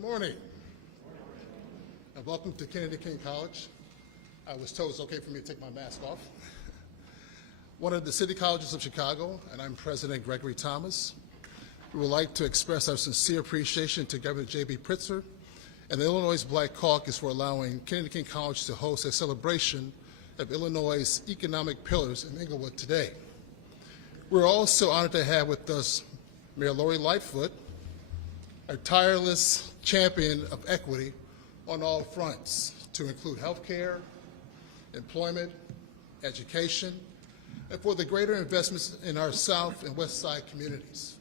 Good morning, and welcome to Kennedy King College. I was told it's okay for me to take my mask off. One of the city colleges of Chicago, and I'm President Gregory Thomas. We would like to express our sincere appreciation to Governor J.B. Pritzker and the Illinois Black Caucus for allowing Kennedy King College to host a celebration of Illinois' economic pillars in Englewood today. We're also honored to have with us Mayor Lori Lightfoot, a tireless champion of equity on all fronts, to include healthcare, employment, education, and for the greater investments in our South and West Side communities.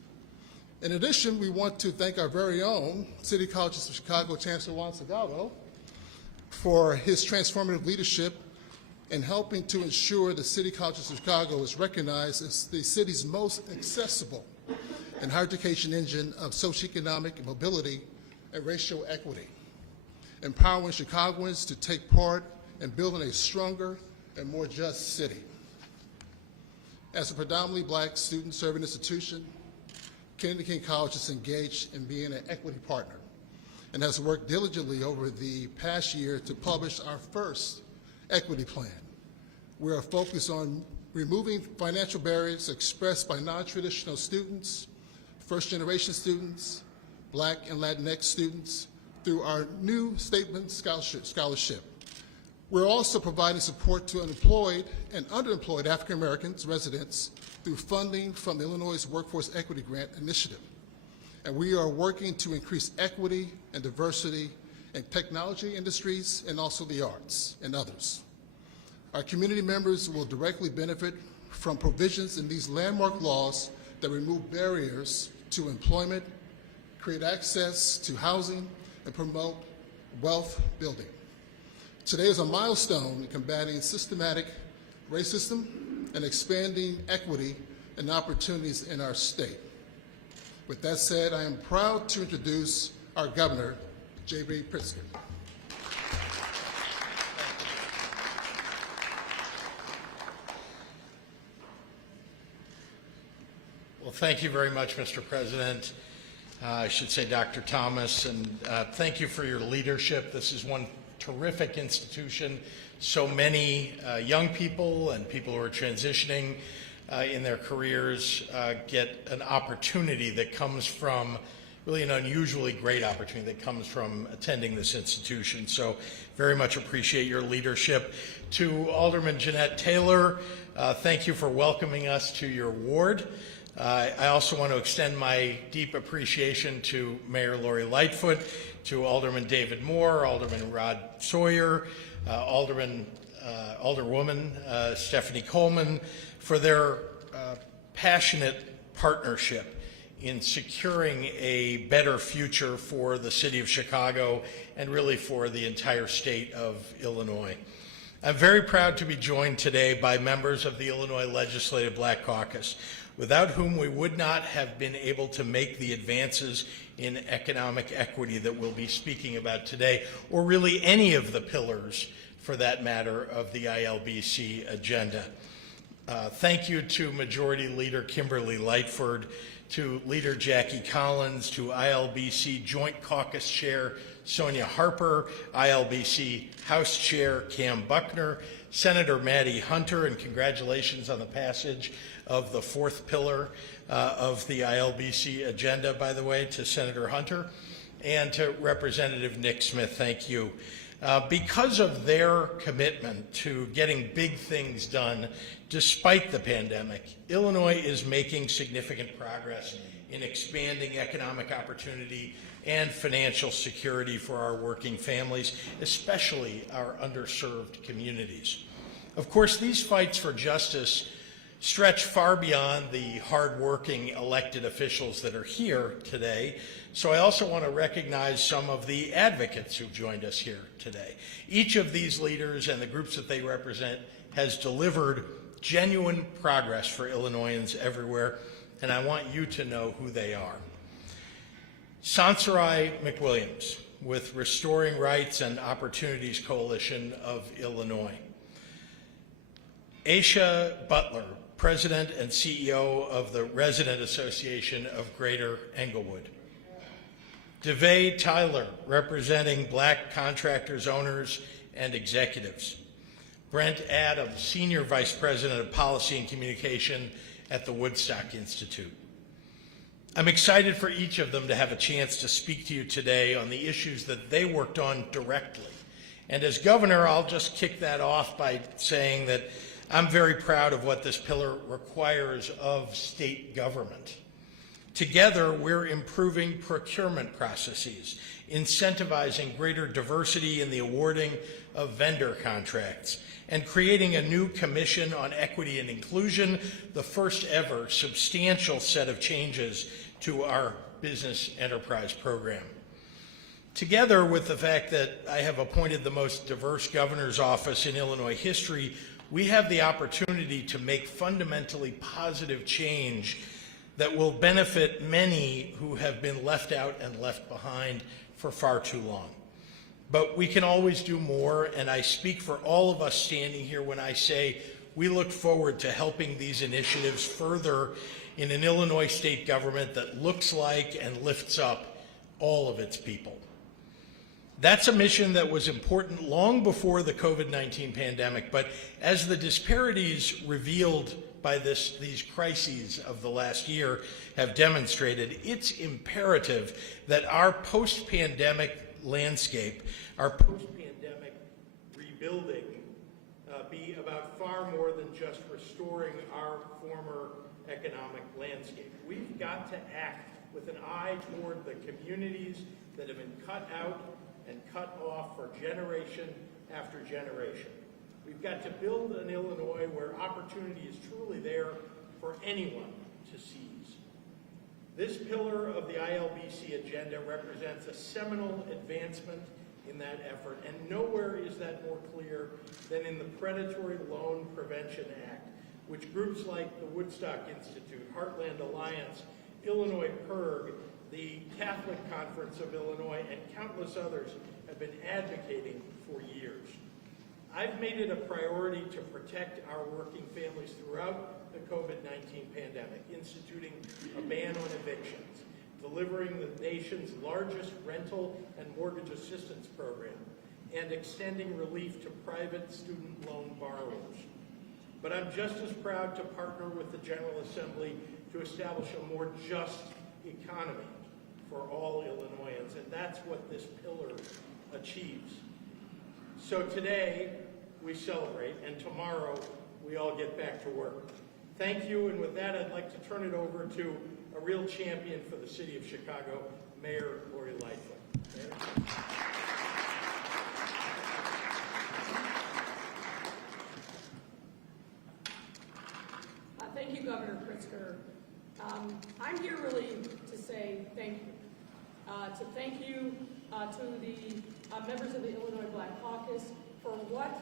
In addition, we want to thank our very own City Colleges of Chicago Chancellor Juan Salgado for his transformative leadership in helping to ensure the City Colleges of Chicago is recognized as the city's most accessible and higher education engine of socioeconomic mobility and racial equity, empowering Chicagoans to take part in building a stronger and more just city. As a predominantly black student-serving institution, Kennedy King College is engaged in being an equity partner and has worked diligently over the past year to publish our first equity plan. We are focused on removing financial barriers expressed by non-traditional students, first-generation students, Black and Latinx students through our new Statement Scholarship. We're also providing support to unemployed and underemployed African Americans residents through funding from the Illinois Workforce Equity Grant Initiative. And we are working to increase equity and diversity in technology industries and also the arts and others. Our community members will directly benefit from provisions in these landmark laws that remove barriers to employment, create access to housing, and promote wealth building. Today is a milestone in combating systematic racism and expanding equity and opportunities in our state. With that said, I am proud to introduce our Governor, J.B. Pritzker. Well, thank you very much, Mr. President. I should say Dr. Thomas, and thank you for your leadership. This is one terrific institution. So many young people and people who are transitioning in their careers get an opportunity that comes from, really an unusually great opportunity that comes from attending this institution. So very much appreciate your leadership. To Alderman Jeanette Taylor, thank you for welcoming us to your ward. I also want to extend my deep appreciation to Mayor Lori Lightfoot, to Alderman David Moore, Alderman Rod Sawyer, Alderwoman Stephanie Coleman, for their passionate partnership in securing a better future for the city of Chicago and really for the entire state of Illinois. I'm very proud to be joined today by members of the Illinois Legislative Black Caucus, without whom we would not have been able to make the advances in economic equity that we'll be speaking about today, or really any of the pillars, for that matter, of the ILBC agenda. Thank you to Majority Leader Kimberly Lightford, to Leader Jackie Collins, to ILBC Joint Caucus Chair Sonia Harper, ILBC House Chair Cam Buckner, Senator Maddie Hunter, and congratulations on the passage of the fourth pillar of the ILBC agenda, by the way, to Senator Hunter, and to Representative Nick Smith. Thank you. Because of their commitment to getting big things done despite the pandemic, Illinois is making significant progress in expanding economic opportunity and financial security for our working families, especially our underserved communities. Of course, these fights for justice stretch far beyond the hardworking elected officials that are here today. So I also want to recognize some of the advocates who joined us here today. Each of these leaders and the groups that they represent has delivered genuine progress for Illinoisans everywhere, and I want you to know who they are. Sansarai McWilliams with Restoring Rights and Opportunities Coalition of Illinois. Aisha Butler, President and CEO of the Resident Association of Greater Englewood. DeVay Tyler, representing Black contractors, owners, and executives. Brent Adams, Senior Vice President of Policy and Communication at the Woodstock Institute. I'm excited for each of them to have a chance to speak to you today on the issues that they worked on directly. And as governor, I'll just kick that off by saying that I'm very proud of what this pillar requires of state government. Together, we're improving procurement processes, incentivizing greater diversity in the awarding of vendor contracts, and creating a new commission on equity and inclusion, the first ever substantial set of changes to our business enterprise program. Together with the fact that I have appointed the most diverse governor's office in Illinois history, we have the opportunity to make fundamentally positive change that will benefit many who have been left out and left behind for far too long. But we can always do more, and I speak for all of us standing here when I say we look forward to helping these initiatives further in an Illinois state government that looks like and lifts up all of its people. That's a mission that was important long before the COVID-19 pandemic, but as the disparities revealed by these crises of the last year have demonstrated, it's imperative that our post-pandemic landscape, our post-pandemic rebuilding, be about far more than just restoring our former economic landscape. We've got to act with an eye toward the communities that have been cut out and cut off for generation after generation. We've got to build an Illinois where opportunity is truly there for anyone to seize. This pillar of the ILBC agenda represents a seminal advancement in that effort, and nowhere is that more clear than in the Predatory Loan Prevention Act, which groups like the Woodstock Institute, Heartland Alliance, Illinois PIRG, the Catholic Conference of Illinois, and countless others have been advocating for years. I've made it a priority to protect our working families throughout the COVID-19 pandemic, instituting a ban on evictions, delivering the nation's largest rental and mortgage assistance program, and extending relief to private student loan borrowers. But I'm just as proud to partner with the General Assembly to establish a more just economy for all Illinoisans, and that's what this pillar achieves. So today, we celebrate, and tomorrow, we all get back to work. Thank you, and with that, I'd like to turn it over to a real champion for the city of Chicago, Mayor Lori Lightfoot. Mayor? Thank you, Governor Pritzker. I'm here really to say thank you. To thank you to the members of the Illinois Black Caucus for what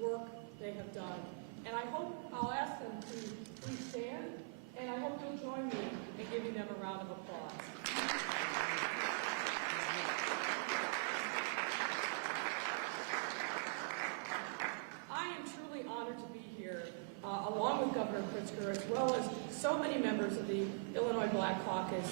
work they have done. And I'll ask them to please stand, and I hope you'll join me in giving them a round of applause. I am truly honored to be here, along with Governor Pritzker, as well as so many members of the Illinois Black Caucus,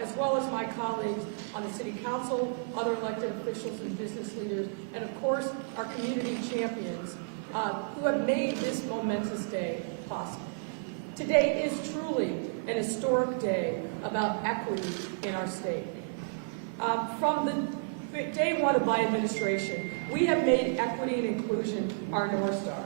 as well as my colleagues on the City Council, other elected officials and business leaders, and of course, our community champions who have made this momentous day possible. Today is truly an historic day about equity in our state. From the day one of my administration, we have made equity and inclusion our North Stars.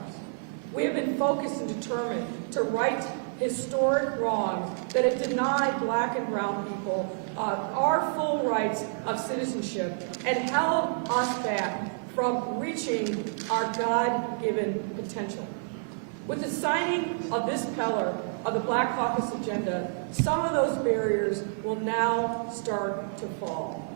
We have been focused and determined to right historic wrongs that have denied Black and brown people our full rights of citizenship and held us back from reaching our God-given potential. With the signing of this pillar of the Black Caucus agenda, some of those barriers will now start to fall.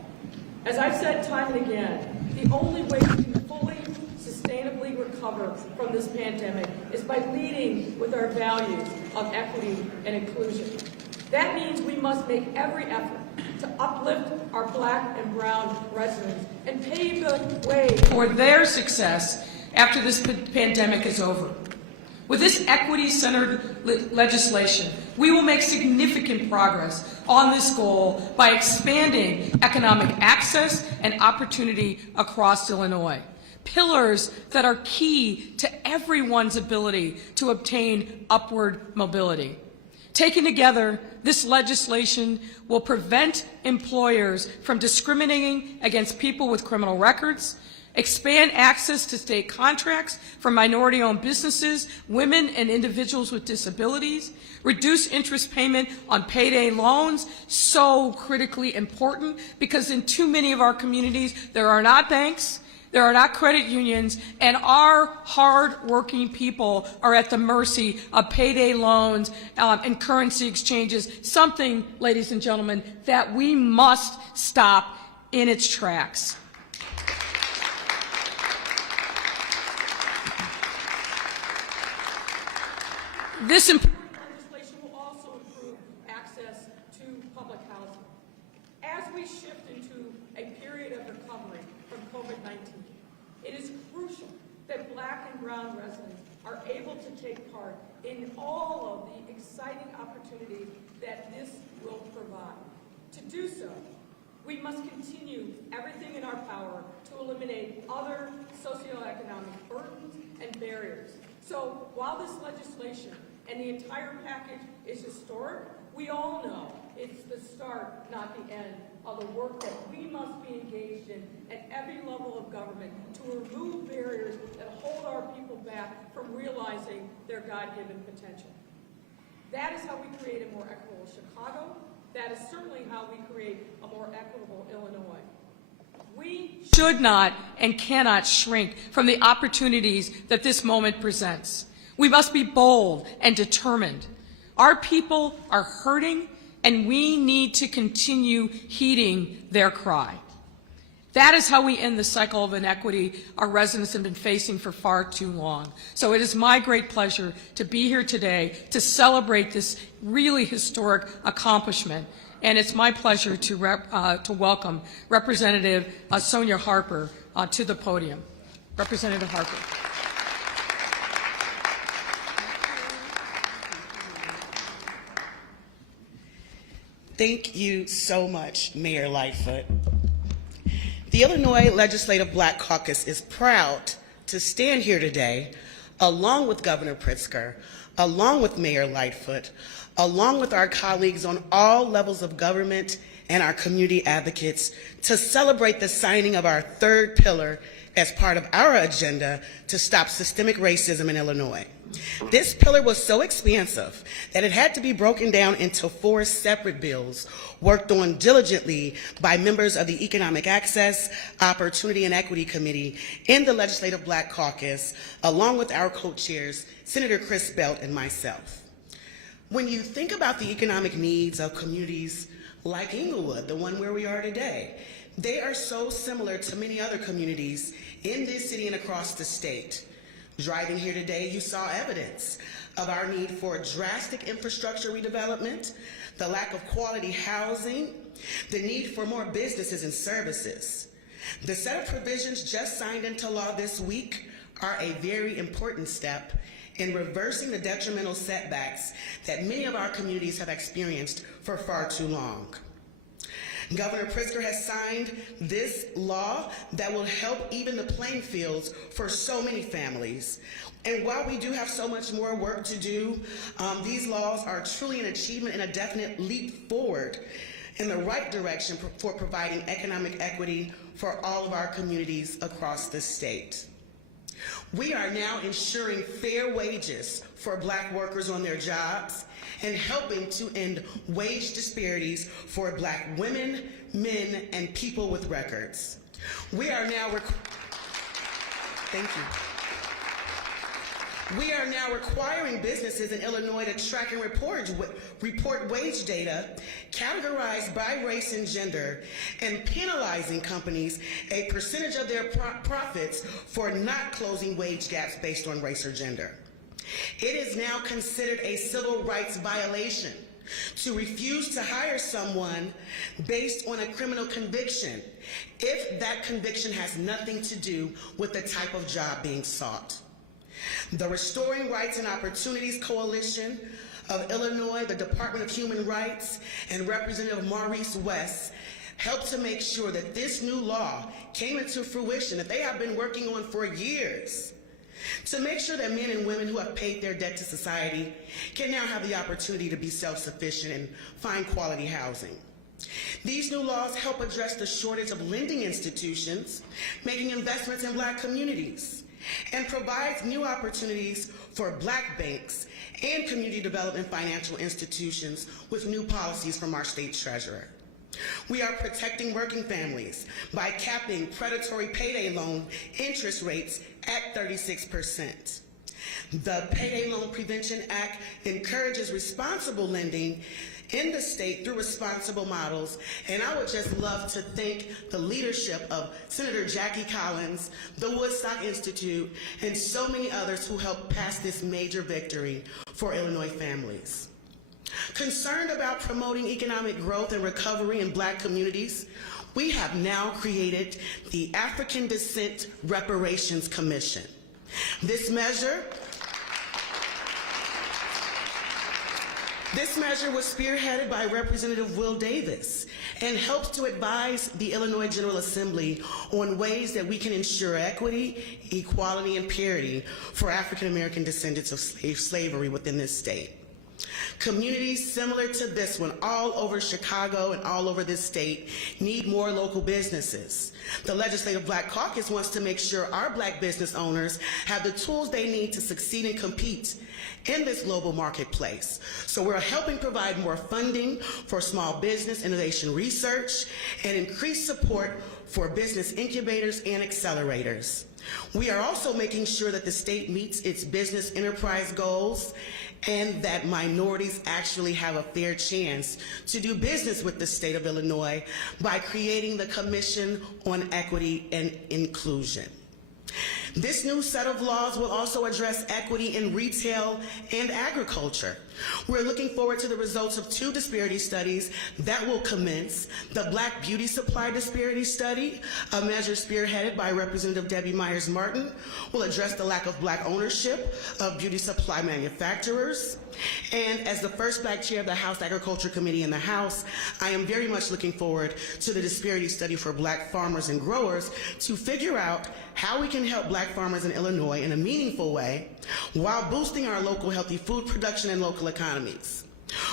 As I've said time and again, the only way we can fully, sustainably recover from this pandemic is by leading with our values of equity and inclusion. That means we must make every effort to uplift our Black and brown residents and pave the way for their success after this pandemic is over. With this equity-centered legislation, we will make significant progress on this goal by expanding economic access and opportunity across Illinois, pillars that are key to everyone's ability to obtain upward mobility. Taken together, this legislation will prevent employers from discriminating against people with criminal records, expand access to state contracts for minority-owned businesses, women, and individuals with disabilities, reduce interest payment on payday loans, so critically important because in too many of our communities there are not banks, there are not credit unions, and our hard-working people are at the mercy of payday loans and currency exchanges, something, ladies and gentlemen, that we must stop in its tracks. This important legislation will also improve access to public housing. As we shift into a period of recovery from COVID-19, it is crucial that Black and brown residents are able to take part in all of the exciting opportunities that this will provide. To do so, we must continue everything in our power to eliminate other socioeconomic burdens and barriers. So while this legislation and the entire package is historic, we all know it's the start, not the end, of the work that we must be engaged in at every level of government to remove barriers that hold our people back from realizing their God-given potential. That is how we create a more equitable Chicago. That is certainly how we create a more equitable Illinois. We should not and cannot shrink from the opportunities that this moment presents. We must be bold and determined. Our people are hurting, and we need to continue heeding their cry. That is how we end the cycle of inequity our residents have been facing for far too long. So it is my great pleasure to be here today to celebrate this really historic accomplishment. And it's my pleasure to welcome Representative Sonia Harper to the podium. Representative Harper. Thank you so much, Mayor Lightfoot. The Illinois Legislative Black Caucus is proud to stand here today, along with Governor Pritzker, along with Mayor Lightfoot, along with our colleagues on all levels of government and our community advocates, to celebrate the signing of our third pillar as part of our agenda to stop systemic racism in Illinois. This pillar was so expansive that it had to be broken down into 4 separate bills worked on diligently by members of the Economic Access, Opportunity, and Equity Committee in the Legislative Black Caucus, along with our co-chairs, Senator Chris Belt and myself. When you think about the economic needs of communities like Inglewood, the one where we are today, they are so similar to many other communities in this city and across the state. Driving here today, you saw evidence of our need for drastic infrastructure redevelopment, the lack of quality housing, the need for more businesses and services. The set of provisions just signed into law this week are a very important step in reversing the detrimental setbacks that many of our communities have experienced for far too long. Governor Pritzker has signed this law that will help even the playing fields for so many families. And while we do have so much more work to do, these laws are truly an achievement and a definite leap forward in the right direction for providing economic equity for all of our communities across the state. We are now ensuring fair wages for Black workers on their jobs and helping to end wage disparities for Black women, men, and people with records. We are now requiring businesses in Illinois to track and report wage data categorized by race and gender, and penalizing companies a percentage of their profits for not closing wage gaps based on race or gender. It is now considered a civil rights violation to refuse to hire someone based on a criminal conviction if that conviction has nothing to do with the type of job being sought. The Restoring Rights and Opportunities Coalition of Illinois, the Department of Human Rights, and Representative Maurice West helped to make sure that this new law came into fruition that they have been working on for years, to make sure that men and women who have paid their debt to society can now have the opportunity to be self-sufficient and find quality housing. These new laws help address the shortage of lending institutions, making investments in Black communities, and provides new opportunities for Black banks and community development financial institutions with new policies from our state treasurer. We are protecting working families by capping predatory payday loan interest rates at 36%. The Payday Loan Prevention Act encourages responsible lending in the state through responsible models, and I would just love to thank the leadership of Senator Jackie Collins, the Woodstock Institute, and so many others who helped pass this major victory for Illinois families. Concerned about promoting economic growth and recovery in Black communities, we have now created the African Descent Reparations Commission. This measure was spearheaded by Representative Will Davis and helps to advise the Illinois General Assembly on ways that we can ensure equity, equality, and parity for African American descendants of slavery within this state. Communities similar to this one all over Chicago and all over this state need more local businesses. The Legislative Black Caucus wants to make sure our Black business owners have the tools they need to succeed and compete in this global marketplace. So we're helping provide more funding for small business innovation research and increased support for business incubators and accelerators. We are also making sure that the state meets its business enterprise goals and that minorities actually have a fair chance to do business with the state of Illinois by creating the Commission on Equity and Inclusion. This new set of laws will also address equity in retail and agriculture. We're looking forward to the results of 2 disparity studies that will commence. The Black Beauty Supply Disparity Study, a measure spearheaded by Representative Debbie Myers-Martin, will address the lack of Black ownership of beauty supply manufacturers. And as the first Black chair of the House Agriculture Committee in the House, I am very much looking forward to the disparity study for Black farmers and growers to figure out how we can help Black farmers in Illinois in a meaningful way while boosting our local healthy food production and local economies.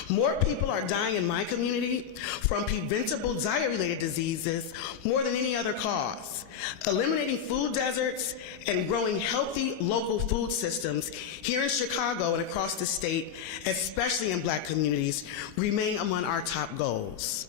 More people are dying in my community from preventable diet-related diseases more than any other cause. Eliminating food deserts and growing healthy local food systems here in Chicago and across the state, especially in Black communities, remain among our top goals.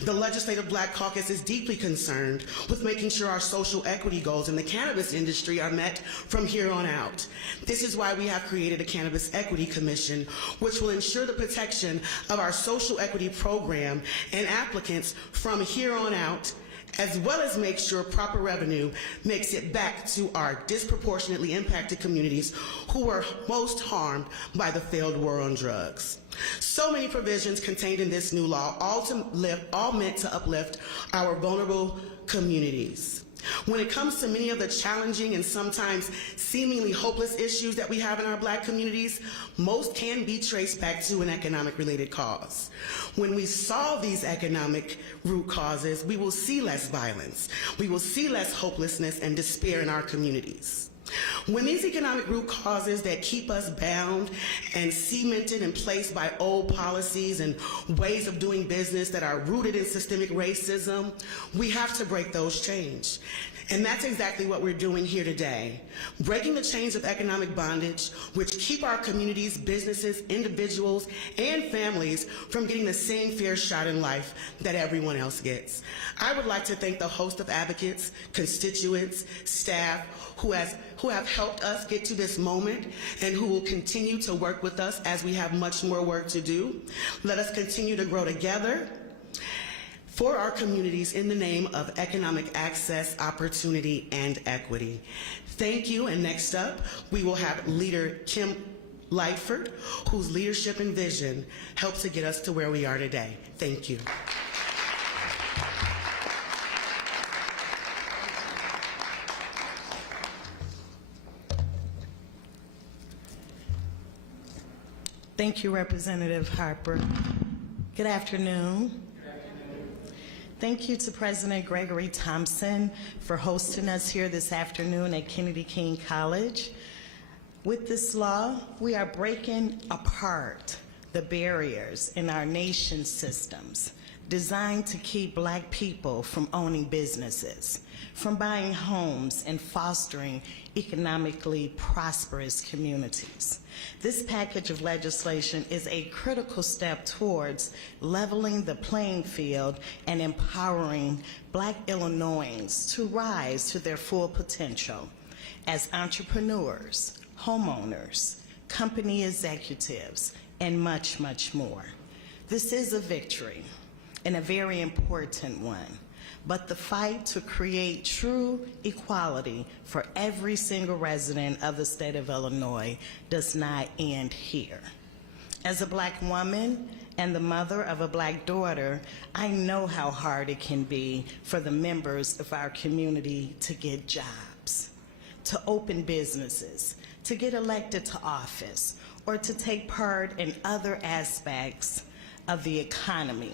The Legislative Black Caucus is deeply concerned with making sure our social equity goals in the cannabis industry are met from here on out. This is why we have created a Cannabis Equity Commission, which will ensure the protection of our social equity program and applicants from here on out, as well as make sure proper revenue makes it back to our disproportionately impacted communities who were most harmed by the failed war on drugs. So many provisions contained in this new law, all meant to uplift our vulnerable communities. When it comes to many of the challenging and sometimes seemingly hopeless issues that we have in our Black communities, most can be traced back to an economic-related cause. When we solve these economic root causes, we will see less violence. We will see less hopelessness and despair in our communities. When these economic root causes that keep us bound and cemented in place by old policies and ways of doing business that are rooted in systemic racism, we have to break those chains. And that's exactly what we're doing here today. Breaking the chains of economic bondage, which keep our communities, businesses, individuals, and families from getting the same fair shot in life that everyone else gets. I would like to thank the host of advocates, constituents, staff, who have helped us get to this moment and who will continue to work with us as we have much more work to do. Let us continue to grow together for our communities in the name of economic access, opportunity, and equity. Thank you, and next up, we will have Leader Kim Lightfoot, whose leadership and vision helped to get us to where we are today. Thank you. Thank you, Representative Harper. Good afternoon. Thank you to President Gregory Thompson for hosting us here this afternoon at Kennedy King College. With this law, we are breaking apart the barriers in our nation's systems designed to keep Black people from owning businesses, from buying homes and fostering economically prosperous communities. This package of legislation is a critical step towards leveling the playing field and empowering Black Illinoisans to rise to their full potential as entrepreneurs, homeowners, company executives, and much, much more. This is a victory, and a very important one. But the fight to create true equality for every single resident of the state of Illinois does not end here. As a Black woman and the mother of a Black daughter, I know how hard it can be for the members of our community to get jobs, to open businesses, to get elected to office, or to take part in other aspects of the economy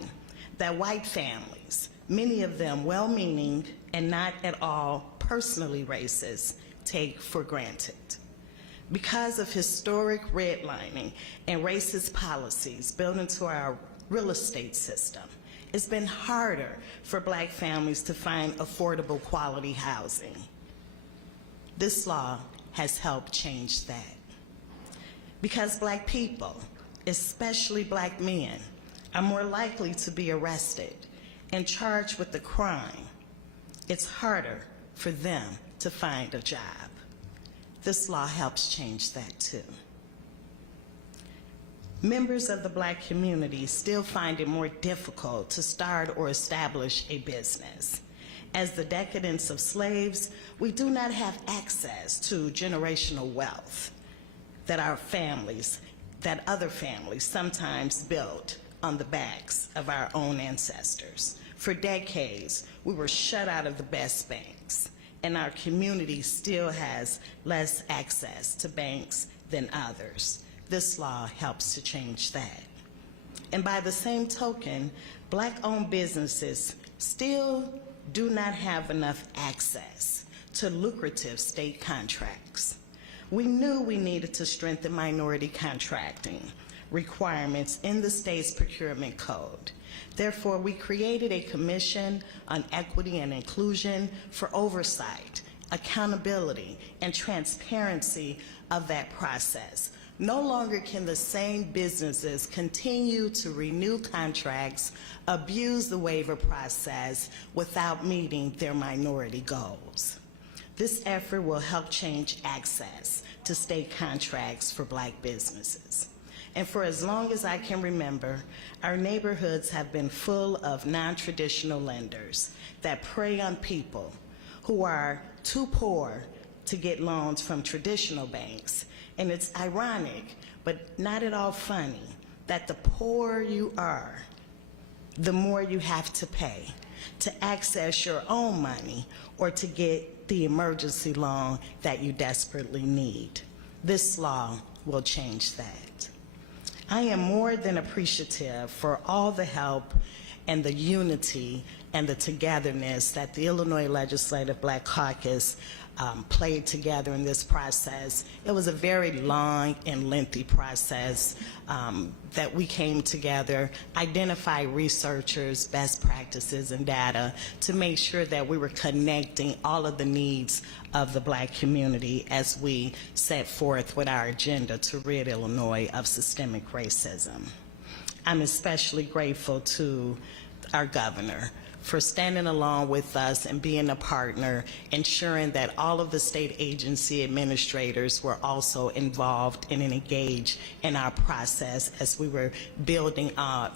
that white families, many of them well-meaning and not at all personally racist, take for granted. Because of historic redlining and racist policies built into our real estate system, it's been harder for Black families to find affordable quality housing. This law has helped change that. Because Black people, especially Black men, are more likely to be arrested and charged with the crime, it's harder for them to find a job. This law helps change that too. Members of the Black community still find it more difficult to start or establish a business. As the decadents of slaves, we do not have access to generational wealth that other families sometimes built on the backs of our own ancestors. For decades, we were shut out of the best banks, and our community still has less access to banks than others. This law helps to change that. And by the same token, Black-owned businesses still do not have enough access to lucrative state contracts. We knew we needed to strengthen minority contracting requirements in the state's procurement code. Therefore, we created a commission on equity and inclusion for oversight, accountability, and transparency of that process. No longer can the same businesses continue to renew contracts, abuse the waiver process without meeting their minority goals. This effort will help change access to state contracts for Black businesses. And for as long as I can remember, our neighborhoods have been full of non-traditional lenders that prey on people who are too poor to get loans from traditional banks. And it's ironic, but not at all funny, that the poorer you are, the more you have to pay to access your own money or to get the emergency loan that you desperately need. This law will change that. I am more than appreciative for all the help and the unity and the togetherness that the Illinois Legislative Black Caucus played together in this process. It was a very long and lengthy process that we came together, identified researchers, best practices, and data to make sure that we were connecting all of the needs of the Black community as we set forth with our agenda to rid Illinois of systemic racism. I'm especially grateful to our governor for standing along with us and being a partner, ensuring that all of the state agency administrators were also involved and engaged in our process as we were building out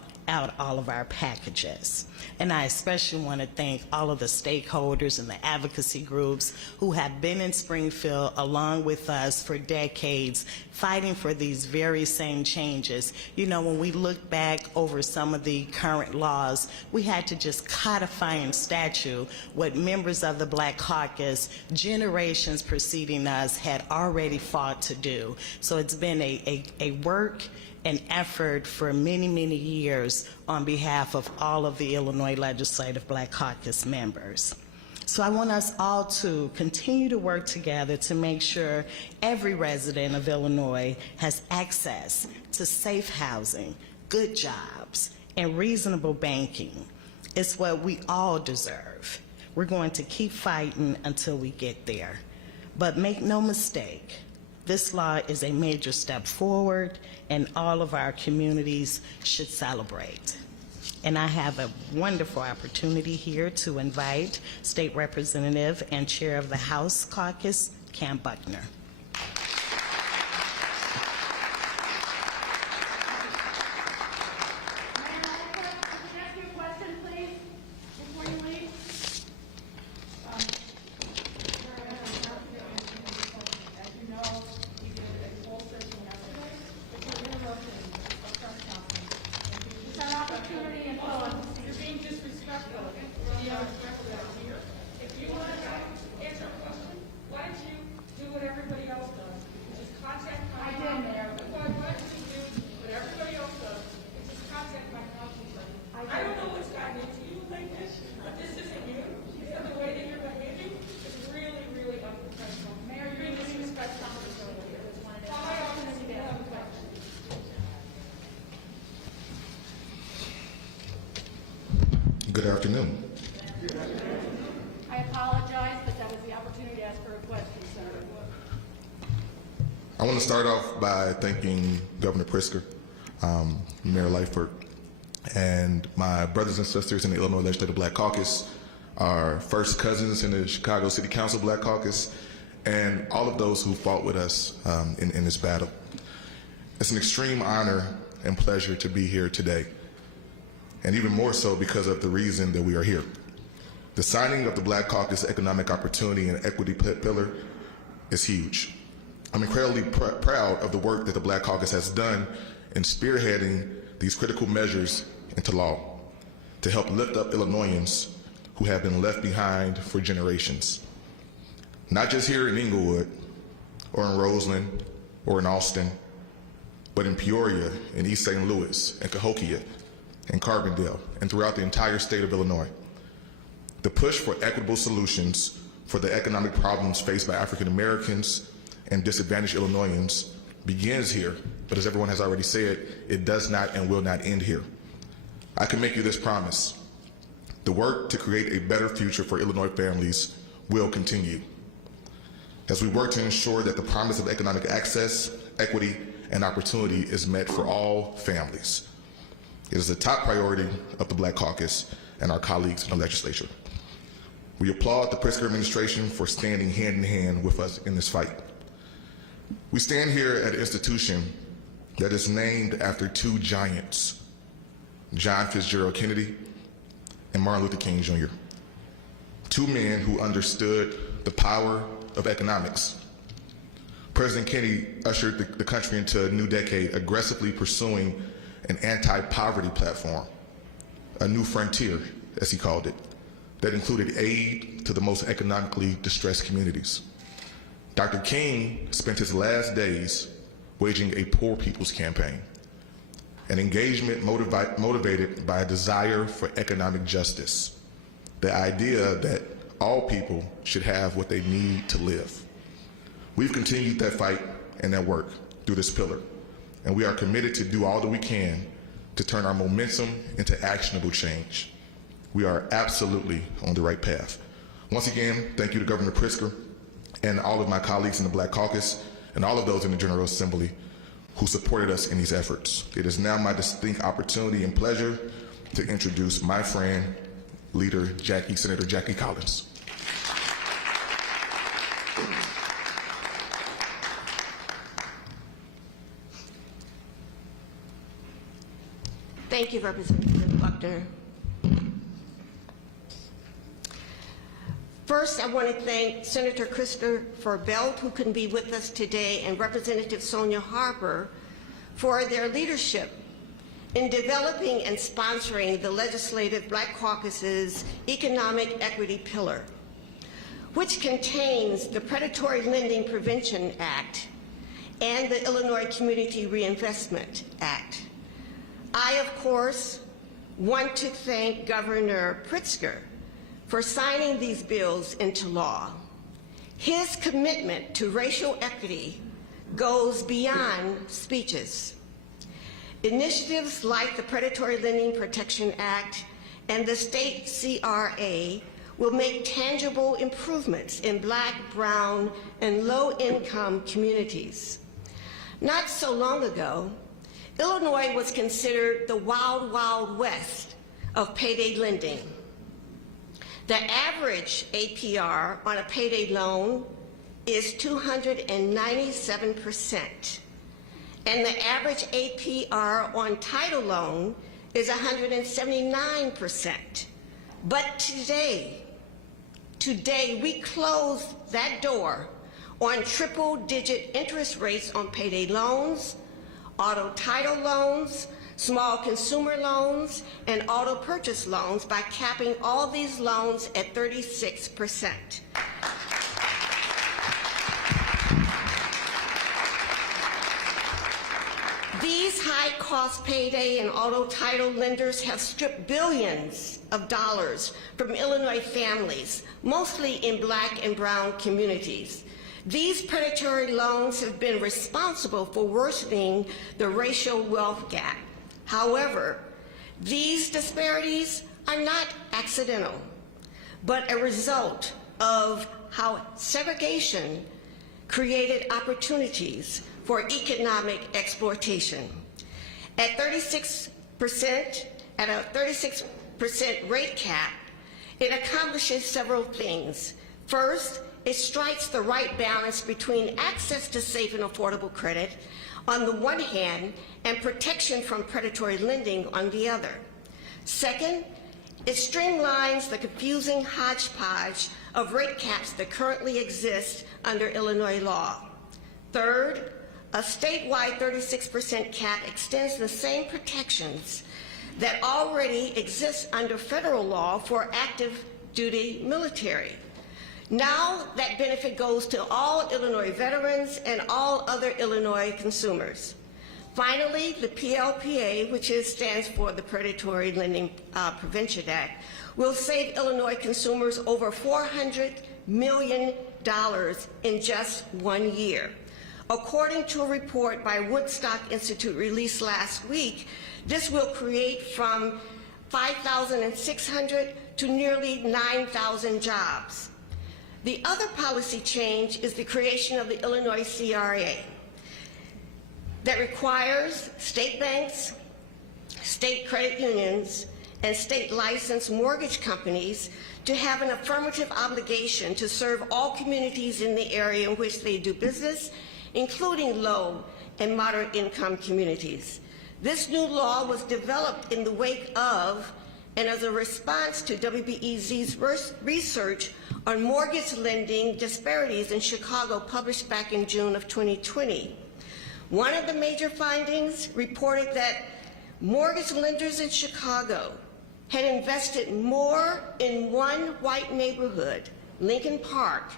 all of our packages. And I especially want to thank all of the stakeholders and the advocacy groups who have been in Springfield along with us for decades, fighting for these very same changes. You know, when we look back over some of the current laws, we had to just codify in statute what members of the Black Caucus, generations preceding us, had already fought to do. So it's been a work and effort for many, many years on behalf of all of the Illinois Legislative Black Caucus members. So I want us all to continue to work together to make sure every resident of Illinois has access to safe housing, good jobs, and reasonable banking. It's what we all deserve. We're going to keep fighting until we get there. But make no mistake, this law is a major step forward, and all of our communities should celebrate. And I have a wonderful opportunity here to invite State Representative and Chair of the House Caucus, Cam Buckner. Good afternoon. I apologize, but that was the opportunity to ask for a question, sir. I want to start off by thanking Governor Pritzker, Mayor Lightfoot, and my brothers and sisters in the Illinois Legislative Black Caucus, our first cousins in the Chicago City Council Black Caucus, and all of those who fought with us in this battle. It's an extreme honor and pleasure to be here today, and even more so because of the reason that we are here. The signing of the Black Caucus Economic Opportunity and Equity Pillar is huge. I'm incredibly proud of the work that the Black Caucus has done in spearheading these critical measures into law to help lift up Illinoisans who have been left behind for generations. Not just here in Inglewood, or in Roseland, or in Austin, but in Peoria, in East St. Louis, and Cahokia, and Carbondale, and throughout the entire state of Illinois. The push for equitable solutions for the economic problems faced by African Americans and disadvantaged Illinoisans begins here, but as everyone has already said, it does not and will not end here. I can make you this promise. The work to create a better future for Illinois families will continue as we work to ensure that the promise of economic access, equity, and opportunity is met for all families. It is a top priority of the Black Caucus and our colleagues in the legislature. We applaud the Pritzker administration for standing hand in hand with us in this fight. We stand here at an institution that is named after two giants, John Fitzgerald Kennedy and Martin Luther King Jr., two men who understood the power of economics. President Kennedy ushered the country into a new decade, aggressively pursuing an anti-poverty platform, a new frontier, as he called it, that included aid to the most economically distressed communities. Dr. King spent his last days waging a poor people's campaign, an engagement motivated by a desire for economic justice, the idea that all people should have what they need to live. We've continued that fight and that work through this pillar, and we are committed to do all that we can to turn our momentum into actionable change. We are absolutely on the right path. Once again, thank you to Governor Pritzker and all of my colleagues in the Black Caucus and all of those in the General Assembly who supported us in these efforts. It is now my distinct opportunity and pleasure to introduce my friend, leader, Senator Jackie Collins. Thank you, Representative Buckner. First, I want to thank Senator Christopher Belt, who couldn't be with us today, and Representative Sonia Harper for their leadership in developing and sponsoring the Legislative Black Caucus's Economic Equity Pillar, which contains the Predatory Lending Prevention Act and the Illinois Community Reinvestment Act. I, of course, want to thank Governor Pritzker for signing these bills into law. His commitment to racial equity goes beyond speeches. Initiatives like the Predatory Lending Protection Act and the state CRA will make tangible improvements in Black, brown, and low-income communities. Not so long ago, Illinois was considered the wild, wild west of payday lending. The average APR on a payday loan is 297%, and the average APR on title loan is 179%. But today we close that door on triple-digit interest rates on payday loans, auto title loans, small consumer loans, and auto purchase loans by capping all these loans at 36%. These high-cost payday and auto title lenders have stripped billions of dollars from Illinois families, mostly in Black and brown communities. These predatory loans have been responsible for worsening the racial wealth gap. However, these disparities are not accidental, but a result of how segregation created opportunities for economic exploitation. At a 36% rate cap, it accomplishes several things. First, it strikes the right balance between access to safe and affordable credit on the one hand and protection from predatory lending on the other. Second, it streamlines the confusing hodgepodge of rate caps that currently exist under Illinois law. Third, a statewide 36% cap extends the same protections that already exist under federal law for active duty military. Now that benefit goes to all Illinois veterans and all other Illinois consumers. Finally, the PLPA, which stands for the Predatory Lending Prevention Act, will save Illinois consumers over $400 million in just 1 year. According to a report by Woodstock Institute released last week, this will create from 5,600 to nearly 9,000 jobs. The other policy change is the creation of the Illinois CRA that requires state banks, state credit unions, and state licensed mortgage companies to have an affirmative obligation to serve all communities in the area in which they do business, including low and moderate income communities. This new law was developed in the wake of and as a response to WBEZ's research on mortgage lending disparities in Chicago, published back in June of 2020. One of the major findings reported that mortgage lenders in Chicago had invested more in one white neighborhood, Lincoln Park,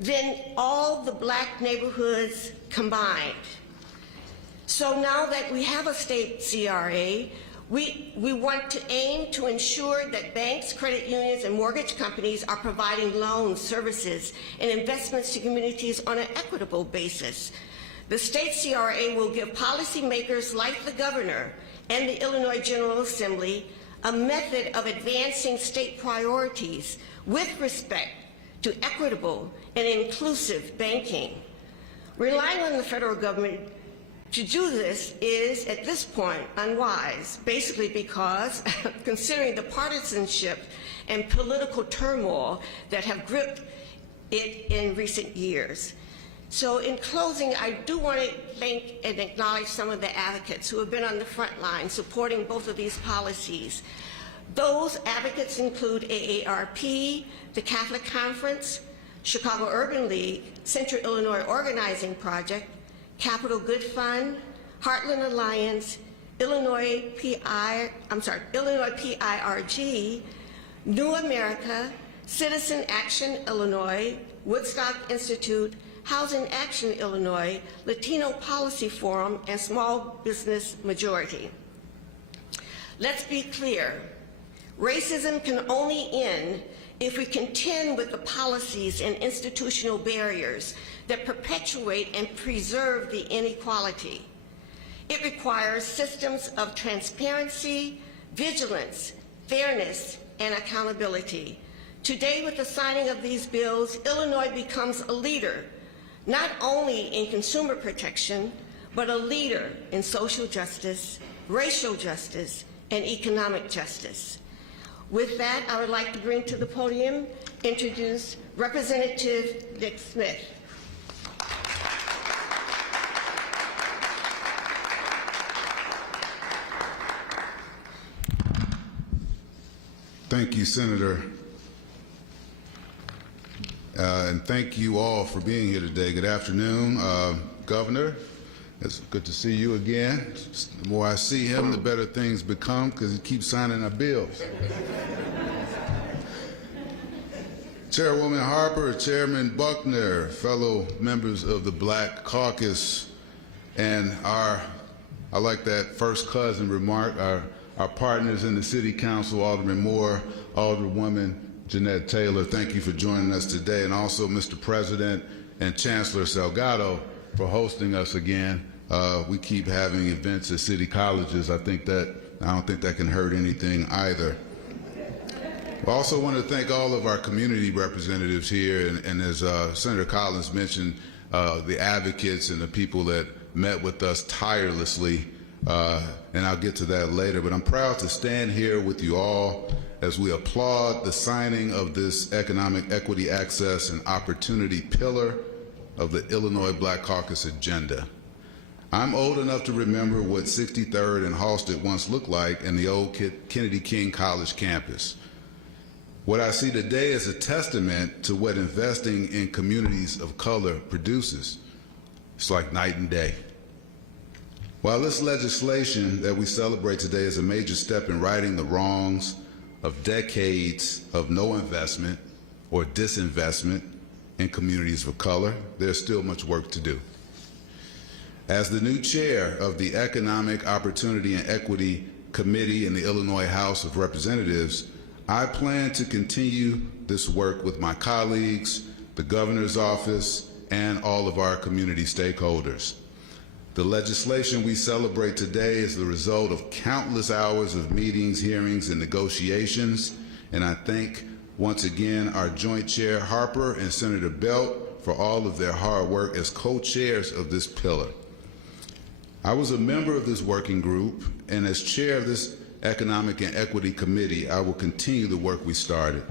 than all the Black neighborhoods combined. So now that we have a state CRA, we want to aim to ensure that banks, credit unions, and mortgage companies are providing loans, services, and investments to communities on an equitable basis. The state CRA will give policymakers like the governor and the Illinois General Assembly a method of advancing state priorities with respect to equitable and inclusive banking. Relying on the federal government to do this is, at this point, unwise, basically because, considering the partisanship and political turmoil that have gripped it in recent years. So in closing, I do want to thank and acknowledge some of the advocates who have been on the front line supporting both of these policies. Those advocates include AARP, the Catholic Conference, Chicago Urban League, Central Illinois Organizing Project, Capital Good Fund, Heartland Alliance, Illinois PIRG, New America, Citizen Action Illinois, Woodstock Institute, Housing Action Illinois, Latino Policy Forum, and Small Business Majority. Let's be clear. Racism can only end if we contend with the policies and institutional barriers that perpetuate and preserve the inequality. It requires systems of transparency, vigilance, fairness, and accountability. Today, with the signing of these bills, Illinois becomes a leader, not only in consumer protection, but a leader in social justice, racial justice, and economic justice. With that, I would like to bring to the podium, introduce Representative Dick Smith. Thank you, Senator. And thank you all for being here today. Good afternoon, Governor. It's good to see you again. The more I see him, the better things become because he keeps signing our bills. Chairwoman Harper, Chairman Buckner, fellow members of the Black Caucus, and I like that first cousin remark, our partners in the City Council, Alderman Moore, Alderwoman Jeanette Taylor, thank you for joining us today, and also Mr. President and Chancellor Salgado for hosting us again. We keep having events at city colleges. I don't think that can hurt anything either. I also want to thank all of our community representatives here, and as Senator Collins mentioned, the advocates and the people that met with us tirelessly, and I'll get to that later, but I'm proud to stand here with you all as we applaud the signing of this Economic Equity, Access, and Opportunity pillar of the Illinois Black Caucus agenda. I'm old enough to remember what 63rd and Halsted once looked like in the old Kennedy King College campus. What I see today is a testament to what investing in communities of color produces. It's like night and day. While this legislation that we celebrate today is a major step in righting the wrongs of decades of no investment or disinvestment in communities of color, there's still much work to do. As the new chair of the Economic Opportunity and Equity Committee in the Illinois House of Representatives, I plan to continue this work with my colleagues, the governor's office, and all of our community stakeholders. The legislation we celebrate today is the result of countless hours of meetings, hearings, and negotiations, and I thank once again our Joint Chair Harper and Senator Belt for all of their hard work as co-chairs of this pillar. I was a member of this working group, and as chair of this Economic and Equity Committee, I will continue the work we started.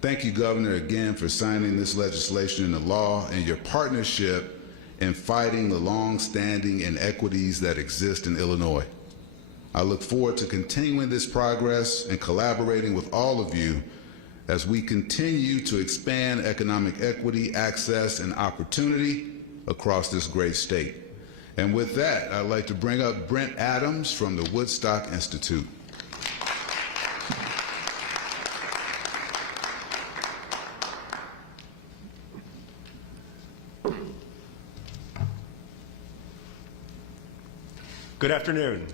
Thank you, Governor, again for signing this legislation into law and your partnership in fighting the long-standing inequities that exist in Illinois. I look forward to continuing this progress and collaborating with all of you as we continue to expand economic equity, access, and opportunity across this great state. And with that, I'd like to bring up Brent Adams from the Woodstock Institute. Good afternoon.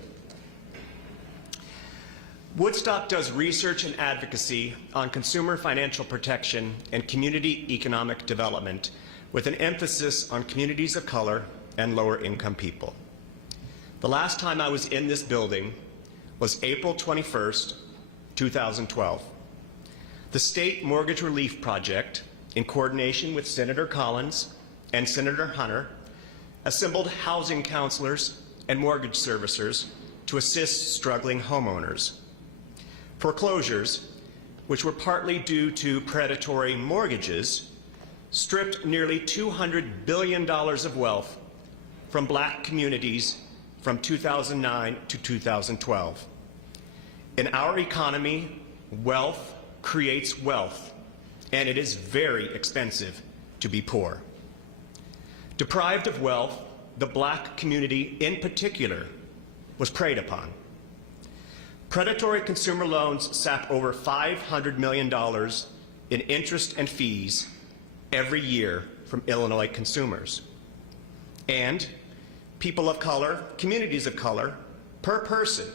Woodstock does research and advocacy on consumer financial protection and community economic development with an emphasis on communities of color and lower income people. The last time I was in this building was April 21st, 2012. The State Mortgage Relief Project, in coordination with Senator Collins and Senator Hunter, assembled housing counselors and mortgage servicers to assist struggling homeowners. Foreclosures, which were partly due to predatory mortgages, stripped nearly $200 billion of wealth from black communities from 2009 to 2012. In our economy, wealth creates wealth, and it is very expensive to be poor. Deprived of wealth, the black community in particular was preyed upon. Predatory consumer loans sap over $500 million in interest and fees every year from Illinois consumers. And people of color, communities of color, per person,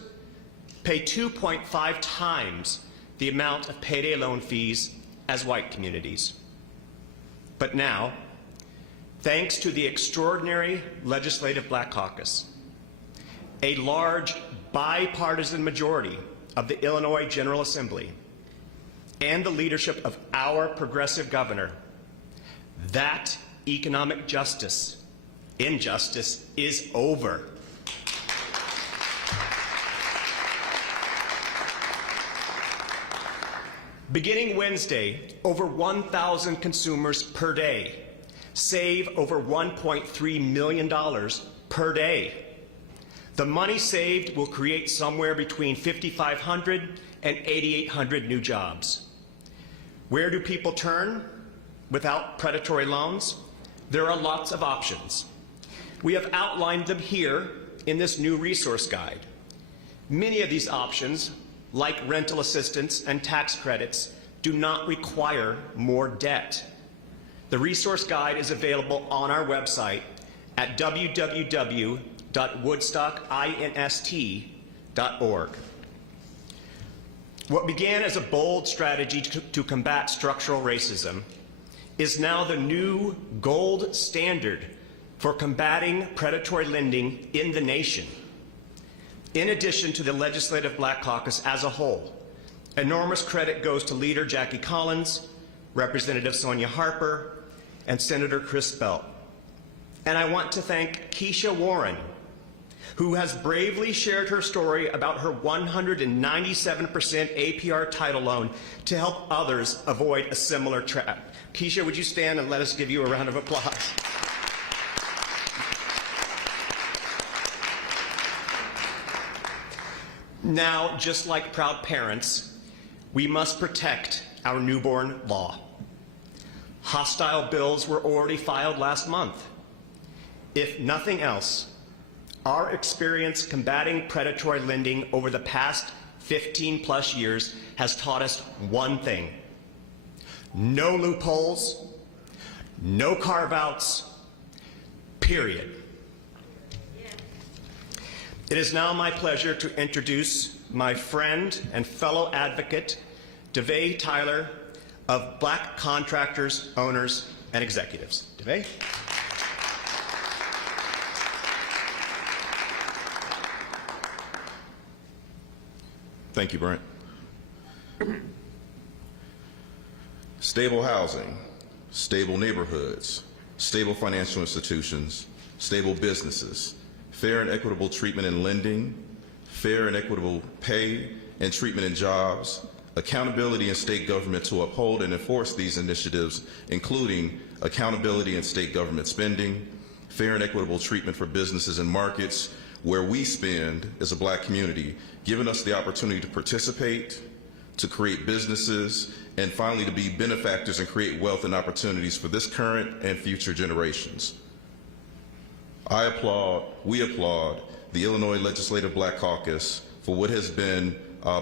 pay 2.5 times the amount of payday loan fees as white communities. But now, thanks to the extraordinary Legislative Black Caucus, a large bipartisan majority of the Illinois General Assembly, and the leadership of our progressive governor, that economic injustice is over. Beginning Wednesday, over 1,000 consumers per day save over $1.3 million per day. The money saved will create somewhere between 5,500 and 8,800 new jobs. Where do people turn without predatory loans? There are lots of options. We have outlined them here in this new resource guide. Many of these options, like rental assistance and tax credits, do not require more debt. The resource guide is available on our website at www.woodstockinst.org. What began as a bold strategy to combat structural racism is now the new gold standard for combating predatory lending in the nation. In addition to the Legislative Black Caucus as a whole, enormous credit goes to Leader Jackie Collins, Representative Sonia Harper, and Senator Chris Belt. And I want to thank Keisha Warren, who has bravely shared her story about her 197% APR title loan to help others avoid a similar trap. Keisha, would you stand and let us give you a round of applause? Now, just like proud parents, we must protect our newborn law. Hostile bills were already filed last month. If nothing else, our experience combating predatory lending over the past 15+ years has taught us one thing: no loopholes, no carve-outs, period. It is now my pleasure to introduce my friend and fellow advocate, DeVay Tyler, of Black Contractors, Owners, and Executives. DeVay? Thank you, Brent. Stable housing, stable neighborhoods, stable financial institutions, stable businesses, fair and equitable treatment in lending, fair and equitable pay and treatment in jobs, accountability in state government to uphold and enforce these initiatives, including accountability in state government spending, fair and equitable treatment for businesses and markets where we spend as a Black community, giving us the opportunity to participate, to create businesses, and finally to be benefactors and create wealth and opportunities for this current and future generations. We applaud the Illinois Legislative Black Caucus for what has been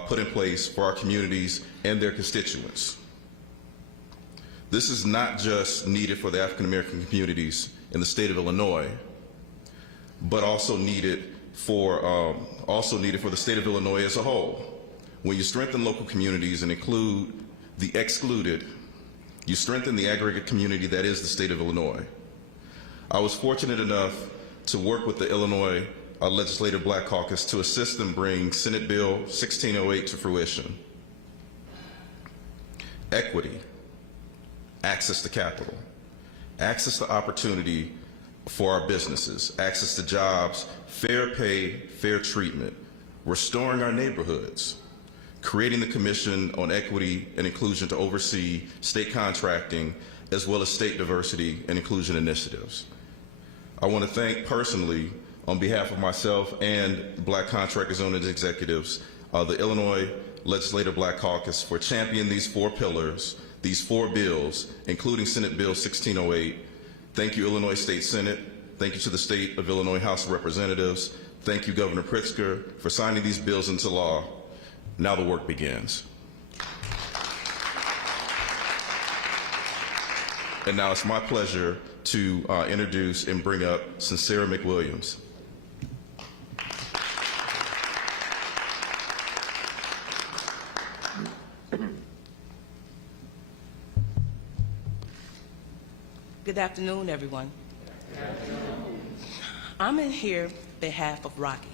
put in place for our communities and their constituents. This is not just needed for the African American communities in the state of Illinois, but also needed for the state of Illinois as a whole. When you strengthen local communities and include the excluded, you strengthen the aggregate community that is the state of Illinois. I was fortunate enough to work with the Illinois Legislative Black Caucus to assist them bring Senate Bill 1608 to fruition. Equity, access to capital, access to opportunity for our businesses, access to jobs, fair pay, fair treatment, restoring our neighborhoods, creating the Commission on Equity and Inclusion to oversee state contracting, as well as state diversity and inclusion initiatives. I want to thank personally, on behalf of myself and Black Contractors, Owners, and Executives, the Illinois Legislative Black Caucus for championing these 4 pillars, these 4 bills, including Senate Bill 1608. Thank you, Illinois State Senate. Thank you to the State of Illinois House of Representatives. Thank you, Governor Pritzker, for signing these bills into law. Now the work begins. And now it's my pleasure to introduce and bring up Sincere McWilliams. Good afternoon, everyone. I'm in here on behalf of Rocky,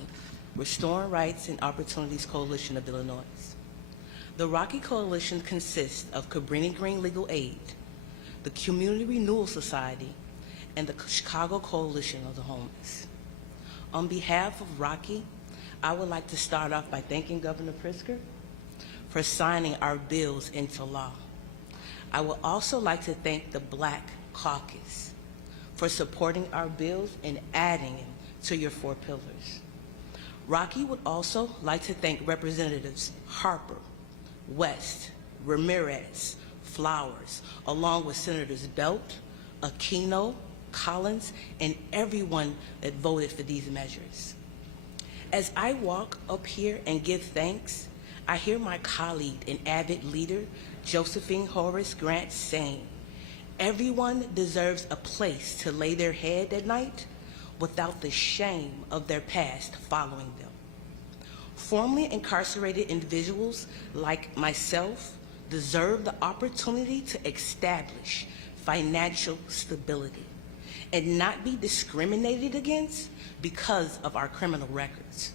Restoring Rights and Opportunities Coalition of Illinois. The Rocky Coalition consists of Cabrini Green Legal Aid, the Community Renewal Society, and the Chicago Coalition of the Homeless. On behalf of Rocky, I would like to start off by thanking Governor Pritzker for signing our bills into law. I would also like to thank the Black Caucus for supporting our bills and adding them to your 4 pillars. Rocky would also like to thank Representatives Harper, West, Ramirez, Flowers, along with Senators Belt, Aquino, Collins, and everyone that voted for these measures. As I walk up here and give thanks, I hear my colleague and avid leader, Josephine Horace Grant, saying, "Everyone deserves a place to lay their head at night without the shame of their past following them." Formerly incarcerated individuals like myself deserve the opportunity to establish financial stability and not be discriminated against because of our criminal records.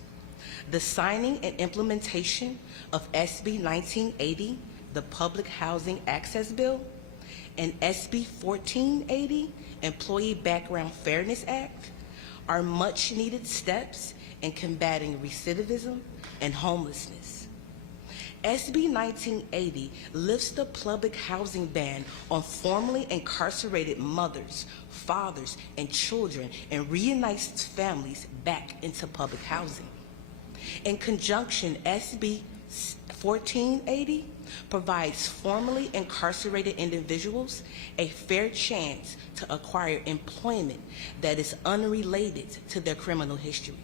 The signing and implementation of SB 1980, the Public Housing Access Bill, and SB 1480, Employee Background Fairness Act, are much needed steps in combating recidivism and homelessness. SB 1980 lifts the public housing ban on formerly incarcerated mothers, fathers, and children and reunites families back into public housing. In conjunction, SB 1480 provides formerly incarcerated individuals a fair chance to acquire employment that is unrelated to their criminal history.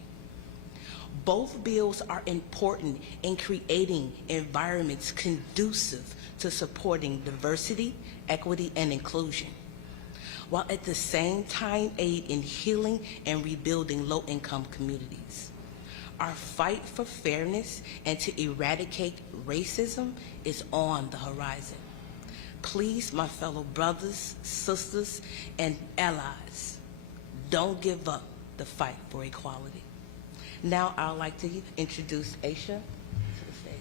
Both bills are important in creating environments conducive to supporting diversity, equity, and inclusion, while at the same time aid in healing and rebuilding low-income communities. Our fight for fairness and to eradicate racism is on the horizon. Please, my fellow brothers, sisters, and allies, don't give up the fight for equality. Now I'd like to introduce Aisha to the stage.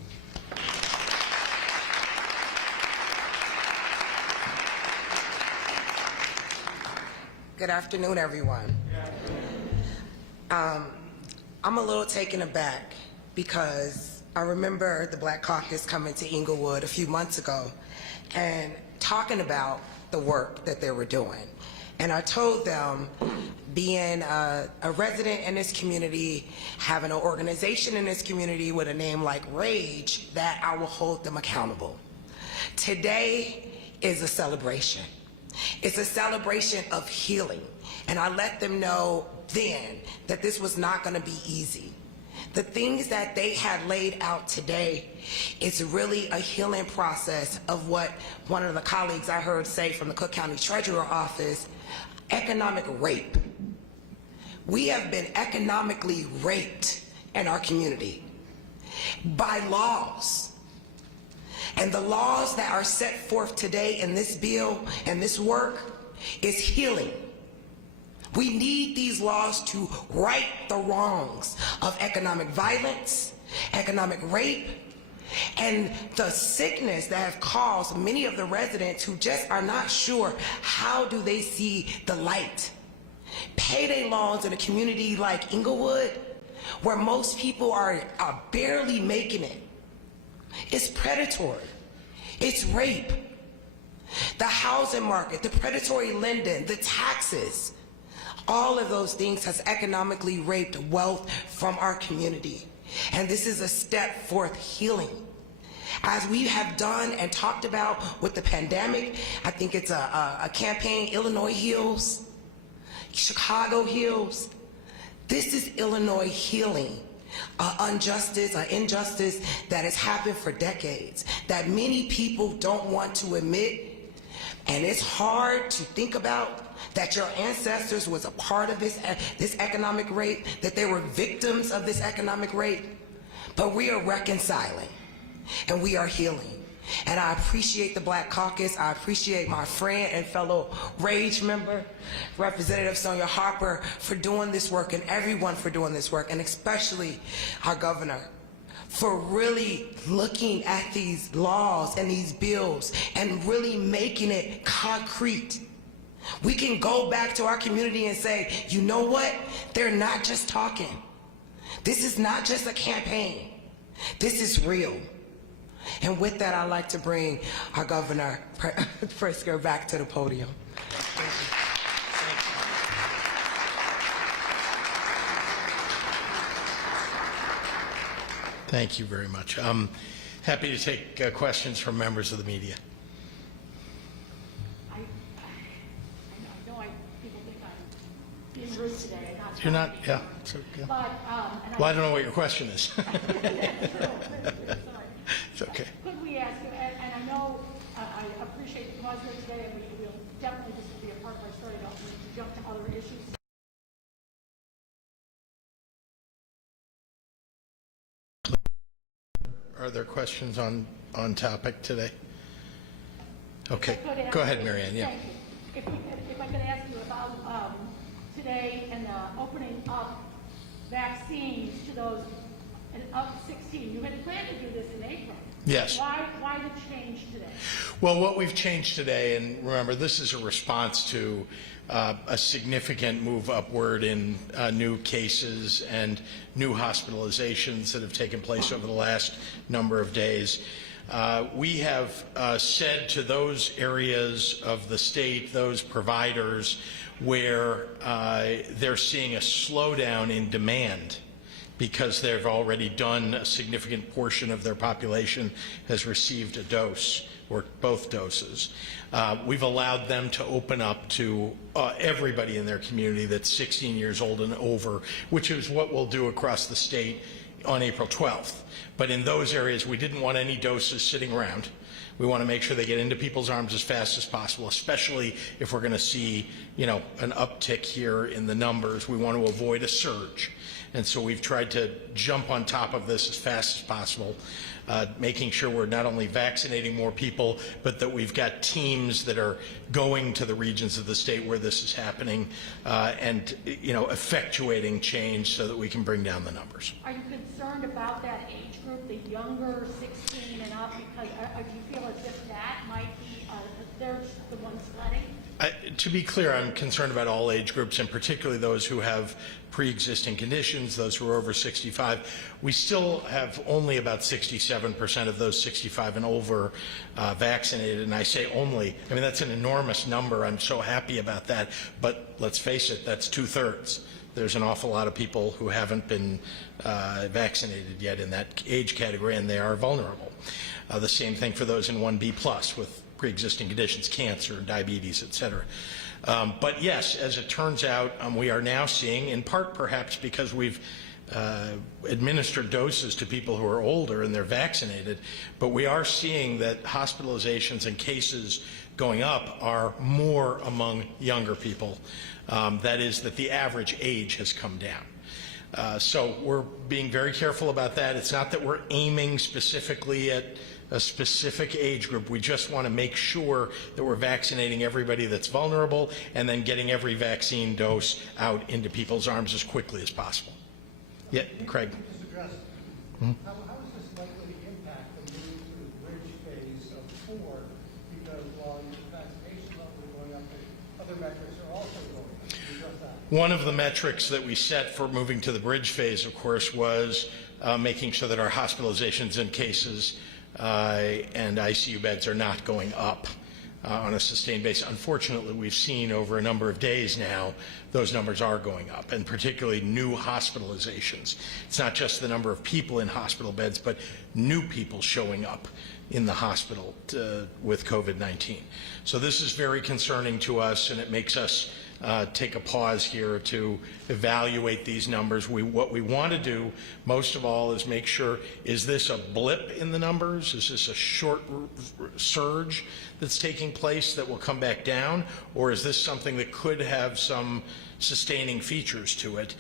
Good afternoon, everyone. I'm a little taken aback because I remember the Black Caucus coming to Inglewood a few months ago and talking about the work that they were doing. And I told them, being a resident in this community, having an organization in this community with a name like RAGE, that I will hold them accountable. Today is a celebration. It's a celebration of healing. And I let them know then that this was not going to be easy. The things that they had laid out today, it's really a healing process of what one of the colleagues I heard say from the Cook County Treasurer Office, economic rape. We have been economically raped in our community by laws. And the laws that are set forth today in this bill and this work is healing. We need these laws to right the wrongs of economic violence, economic rape, and the sickness that have caused many of the residents who just are not sure how do they see the light. Payday loans in a community like Inglewood, where most people are barely making it, it's predatory, it's rape. The housing market, the predatory lending, the taxes, all of those things has economically raped wealth from our community. And this is a step forth healing. As we have done and talked about with the pandemic, I think it's a campaign, Illinois Heals, Chicago Heals. This is Illinois healing. Injustice that has happened for decades, that many people don't want to admit, And it's hard to think about that your ancestors was a part of this economic rape, that they were victims of this economic rape. But we are reconciling and we are healing. And I appreciate the Black Caucus. I appreciate my friend and fellow RAGE member, Representative Sonya Harper, for doing this work, and everyone for doing this work, and especially our governor for really looking at these laws and these bills and really making it concrete. We can go back to our community and say, you know what? They're not just talking. This is not just a campaign. This is real. And with that, I'd like to bring our Governor Pritzker back to the podium. Thank you very much. I'm happy to take questions from members of the media. I know people think I'm being rude today. You're not, yeah, it's okay. But, Well, I don't know what your question is. Sorry. It's okay. Could we ask you, and I know I appreciate the cause here today, and we'll definitely, this will be a part of our story, I don't need to jump to other issues. Are there questions on topic today? Okay, If I could ask go ahead, you- Mary Ann, yeah. Thank you. If I could ask you about today and opening up vaccines to those up to 16. You had planned to do this in April. Yes. Why the change today? Well, what we've changed today, and remember, this is a response to a significant move upward in new cases and new hospitalizations that have taken place over the last number of days. We have said to those areas of the state, those providers, where they're seeing a slowdown in demand because they've already done a significant portion of their population has received a dose or both doses. We've allowed them to open up to everybody in their community that's 16 years old and over, which is what we'll do across the state on April 12th. But in those areas, we didn't want any doses sitting around. We want to make sure they get into people's arms as fast as possible, especially if we're going to see, you know, an uptick here in the numbers. We want to avoid a surge. And so we've tried to jump on top of this as fast as possible, making sure we're not only vaccinating more people, but that we've got teams that are going to the regions of the state where this is happening and, you know, effectuating change so that we can bring down the numbers. Are you concerned about that age group, the younger 16 and up, because do you feel as if that might be, they're the ones sledding? To be clear, I'm concerned about all age groups, and particularly those who have pre-existing conditions, those who are over 65. We still have only about 67% of those 65 and over vaccinated, and I say only. I mean, that's an enormous number. I'm so happy about that, but let's face it, that's 2/3. There's an awful lot of people who haven't been vaccinated yet in that age category, and they are vulnerable. The same thing for those in 1B+ with pre-existing conditions, cancer, diabetes, et cetera. But yes, as it turns out, we are now seeing, in part perhaps because we've administered doses to people who are older and they're vaccinated, but we are seeing that hospitalizations and cases going up are more among younger people. That is, that the average age has come down. So we're being very careful about that. It's not that we're aiming specifically at a specific age group. We just want to make sure that we're vaccinating everybody that's vulnerable and then getting every vaccine dose out into people's arms as quickly as possible. Yeah, Craig. How is this likely to impact the move to the bridge phase of 4? Because while your vaccination levels are going up, other metrics are also going up. Can you address that? One of the metrics that we set for moving to the bridge phase, of course, was making sure that our hospitalizations and cases and ICU beds are not going up on a sustained basis. Unfortunately, we've seen over a number of days now those numbers are going up, and particularly new hospitalizations. It's not just the number of people in hospital beds, but new people showing up in the hospital with COVID-19. So this is very concerning to us, and it makes us take a pause here to evaluate these numbers. What we want to do most of all is make sure, is this a blip in the numbers? Is this a short surge that's taking place that will come back down? Or is this something that could have some sustaining features to it,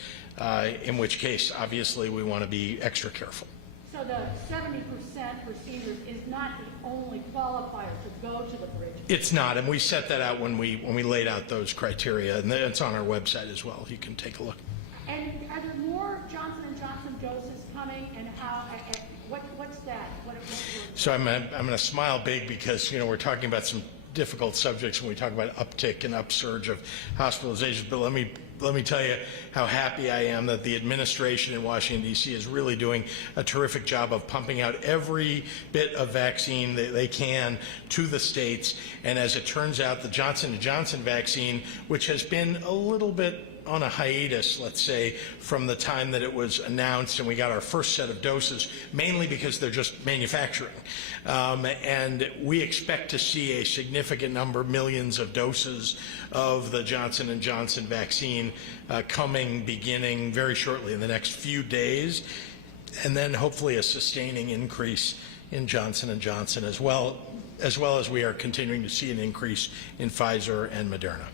in which case, obviously, we want to be extra careful. So the 70% for seniors is not the only qualifier to go to the bridge? It's not, and we set that out when we laid out those criteria, and it's on our website as well. You can take a look. And are there more Johnson & Johnson doses coming, and how, what's that? So I'm going to smile big because, we're talking about some difficult subjects when we talk about uptick and upsurge of hospitalizations, but let me tell you how happy I am that the administration in Washington, D.C. is really doing a terrific job of pumping out every bit of vaccine that they can to the states. And as it turns out, the Johnson & Johnson vaccine, which has been a little bit on a hiatus, let's say, from the time that it was announced and we got our first set of doses, mainly because they're just manufacturing. And we expect to see a significant number, millions of doses of the Johnson & Johnson vaccine beginning very shortly in the next few days, and then hopefully a sustaining increase in Johnson & Johnson as well as we are continuing to see an increase in Pfizer and Moderna.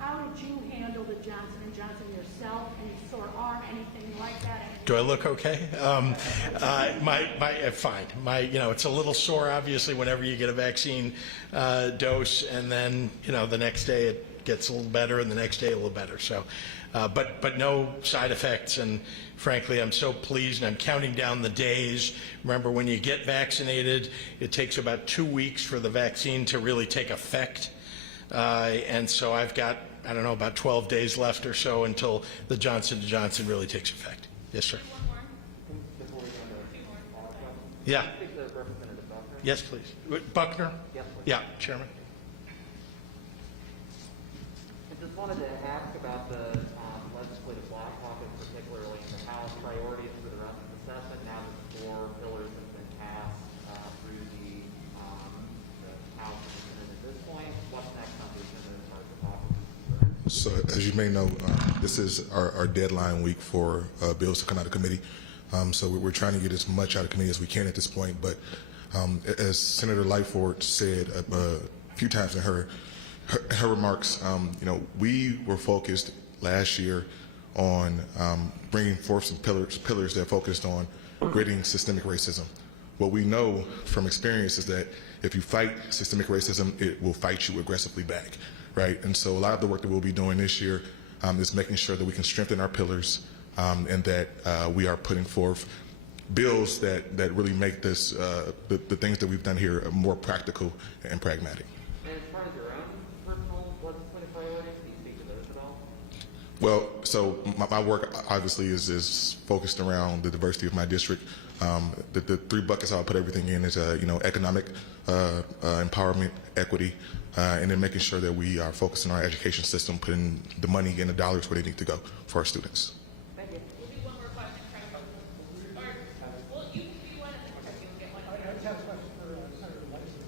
How did you handle the Johnson & Johnson yourself? Any sore arm, anything like that? Do I look okay? Fine. It's a little sore, obviously, whenever you get a vaccine dose, and then, the next day it gets a little better, and the next day a little better. So, but no side effects, and frankly, I'm so pleased, and I'm counting down the days. Remember, when you get vaccinated, it takes about 2 weeks for the vaccine to really take effect, and so I've got, I don't know, about 12 days left or so until the Johnson & Johnson really takes effect. Yes, sir. Yeah. Yes, please. Buckner? Yes, please. Yeah, Chairman. I just wanted to ask about the legislative Black Caucus, particularly in the House priorities for the rest of the session. Now that the 4 pillars have been passed through the House and the Senate at this point, what's next on the agenda as far as the caucus is concerned? So, as you may know, this is our deadline week for bills to come out of committee. So we're trying to get as much out of committee as we can at this point. But as Senator Lightfoot said a few times in her remarks, we were focused last year on bringing forth some pillars that focused on ridding systemic racism. What we know from experience is that if you fight systemic racism, it will fight you aggressively back. Right, and so a lot of the work that we'll be doing this year is making sure that we can strengthen our pillars and that we are putting forth bills that really make this the things that we've done here more practical and pragmatic. And as far as your own personal legislative priorities, can you speak to those at all? Well, so my work obviously is focused around the diversity of my district. The 3 buckets I'll put everything in is economic empowerment, equity, and then making sure that we are focusing on our education system, putting the money and the dollars where they need to go for our students. Thank you. We'll do one more question, well, you can do one, and then you'll get one. I just have a question for Senator Lightfoot.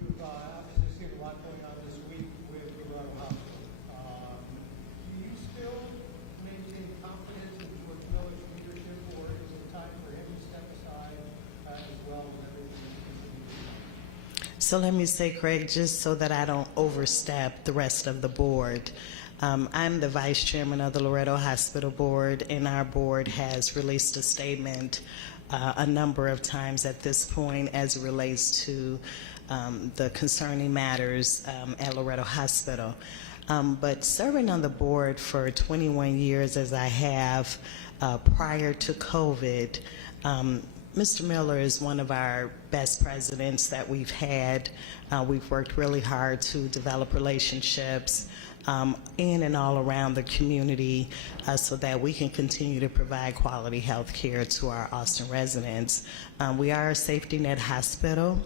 You've obviously seen a lot going on this week with Colorado Hospital. Do you still maintain confidence in George Miller's leadership, or is it time for him to step aside as well as everything that's continuing? So let me say, Craig, just so that I don't overstep the rest of the board, I'm the vice chairman of the Loretto Hospital Board, and our board has released a statement a number of times at this point as it relates to the concerning matters at Loretto Hospital. But serving on the board for 21 years as I have prior to COVID, Mr. Miller is one of our best presidents that we've had. We've worked really hard to develop relationships in and all around the community so that we can continue to provide quality health care to our Austin residents. We are a safety net hospital.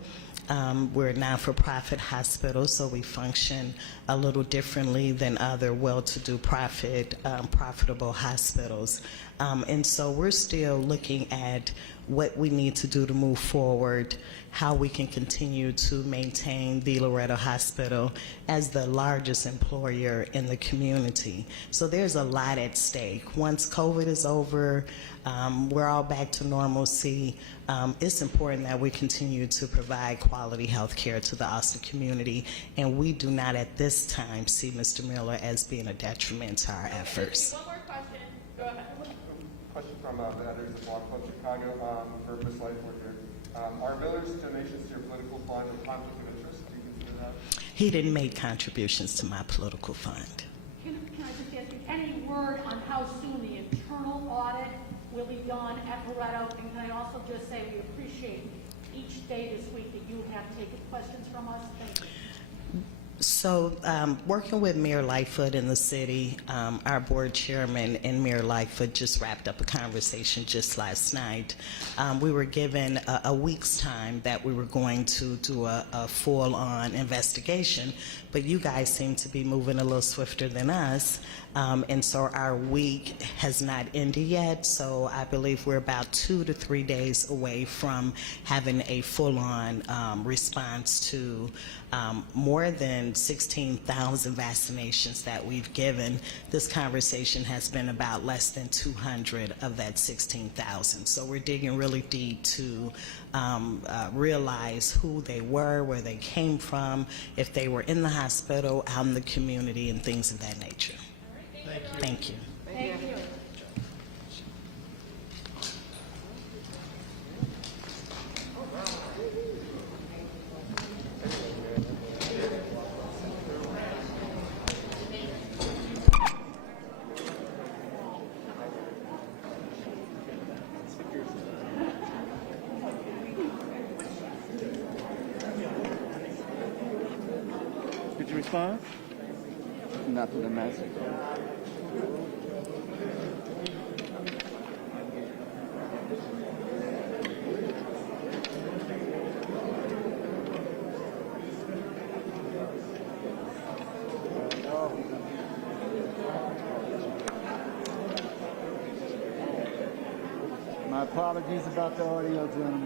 We're a not-for-profit hospital, so we function a little differently than other well-to-do profitable hospitals. And so we're still looking at what we need to do to move forward, how we can continue to maintain the Loretto Hospital as the largest employer in the community. So there's a lot at stake. Once COVID is over, we're all back to normalcy. It's important that we continue to provide quality health care to the Austin community, and we do not at this time see Mr. Miller as being a detriment to our efforts. One more question. Go ahead. Question from the editors of Black Caucus Chicago for Ms. Lightfoot here. Are Miller's donations to your political fund a conflict of interest? Do you consider that? He didn't make contributions to my political fund. Can I just ask you any word on how soon the internal audit will be done at Loretto? And can I also just say we appreciate each day this week that you have taken questions from us. Thank you. So working with Mayor Lightfoot in the city, our board chairman and Mayor Lightfoot just wrapped up a conversation just last night. We were given a week's time that we were going to do a full-on investigation, but you guys seem to be moving a little swifter than us. And so our week has not ended yet, so I believe we're about 2 to 3 days away from having a full-on response to more than 16,000 vaccinations that we've given. This conversation has been about less than 200 of that 16,000. So we're digging really deep to realize who they were, where they came from, if they were in the hospital, out in the community, and things of that nature. Thank you. Thank you. Did you respond? Not to the message. My apologies about the audio, gentlemen.